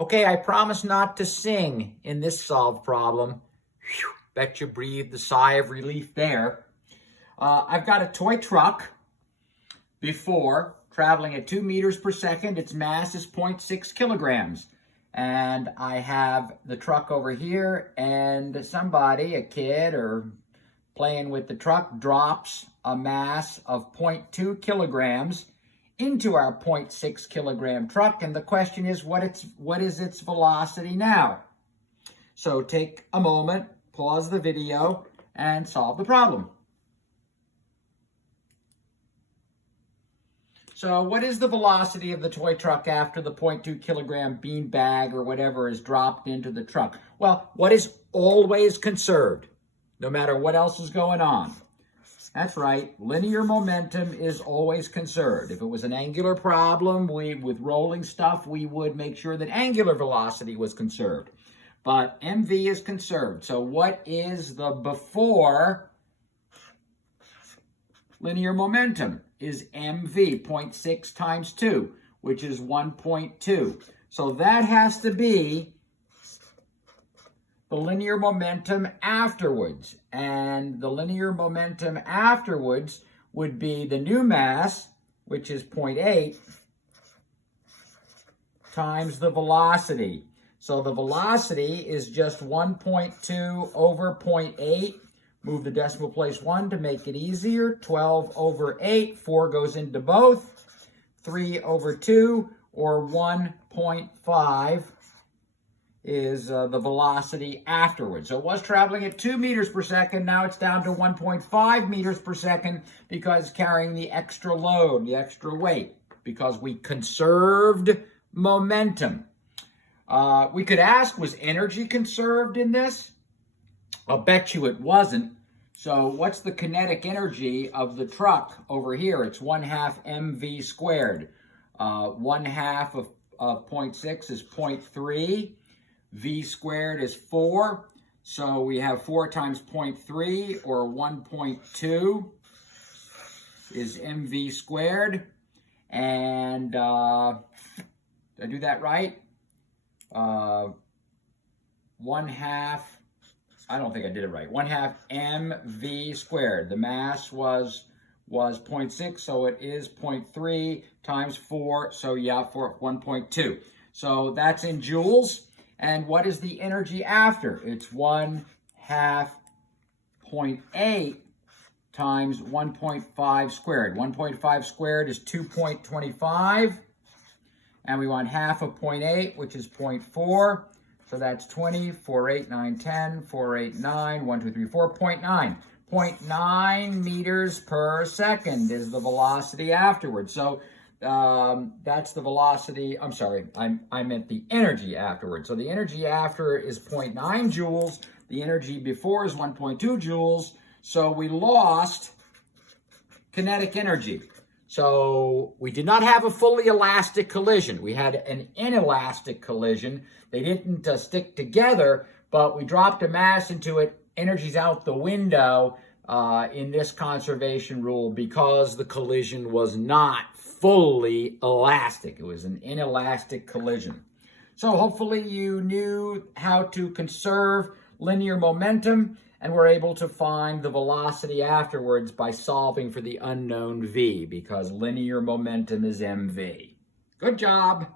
Okay, I promise not to sing in this solved problem. Whew, bet you breathed a sigh of relief there. I've got a toy truck before traveling at 2 meters per second. Its mass is 0.6 kilograms. And I have the truck over here, and somebody, a kid or playing with the truck, drops a mass of 0.2 kilograms into our 0.6 kilogram truck, and the question is, what is its velocity now? So take a moment, pause the video, and solve the problem. So what is the velocity of the toy truck after the 0.2 kilogram bean bag or whatever is dropped into the truck? Well, what is always conserved, no matter what else is going on? That's right, linear momentum is always conserved. If it was an angular problem, with rolling stuff, we would make sure that angular velocity was conserved. But mv is conserved. So what is the before linear momentum? Is mv, 0.6 times 2, which is 1.2. So that has to be the linear momentum afterwards. And the linear momentum afterwards would be the new mass, which is 0.8, times the velocity. So the velocity is just 1.2 over 0.8. Move the decimal place 1 to make it easier. 12 over 8, 4 goes into both. 3 over 2, or 1.5. is the velocity afterwards. So it was traveling at 2 meters per second. Now it's down to 1.5 meters per second because carrying the extra load, the extra weight, because we conserved momentum. We could ask, was energy conserved in this? I'll bet you it wasn't. So what's the kinetic energy of the truck over here? It's 1/2 mv squared. 1/2 of 0.6 is 0.3. V squared is 4, so we have 4 times 0.3, or 1.2, is mv squared. And did I do that right? 1/2, I don't think I did it right. 1/2 mv squared. The mass was 0.6, so it is 0.3 times 4, so yeah, 1.2. So that's in joules. And what is the energy after? It's 1/2 0.8 times 1.5 squared. 1.5 squared is 2.25. And we want half of 0.8, which is 0.4. So that's 20, 4, 8, 9, 10, 4, 8, 9, 1, 2, 3, 4, 0.9. 0.9 meters per second is the velocity afterwards. So that's the velocity. I'm sorry, I meant the energy afterwards. So the energy after is 0.9 joules. The energy before is 1.2 joules. So we lost kinetic energy. So we did not have a fully elastic collision. We had an inelastic collision. They didn't stick together, but we dropped a mass into it. Energy's out the window in this conservation rule because the collision was not fully elastic. It was an inelastic collision. So hopefully you knew how to conserve linear momentum and were able to find the velocity afterwards by solving for the unknown v, because linear momentum is mv. Good job.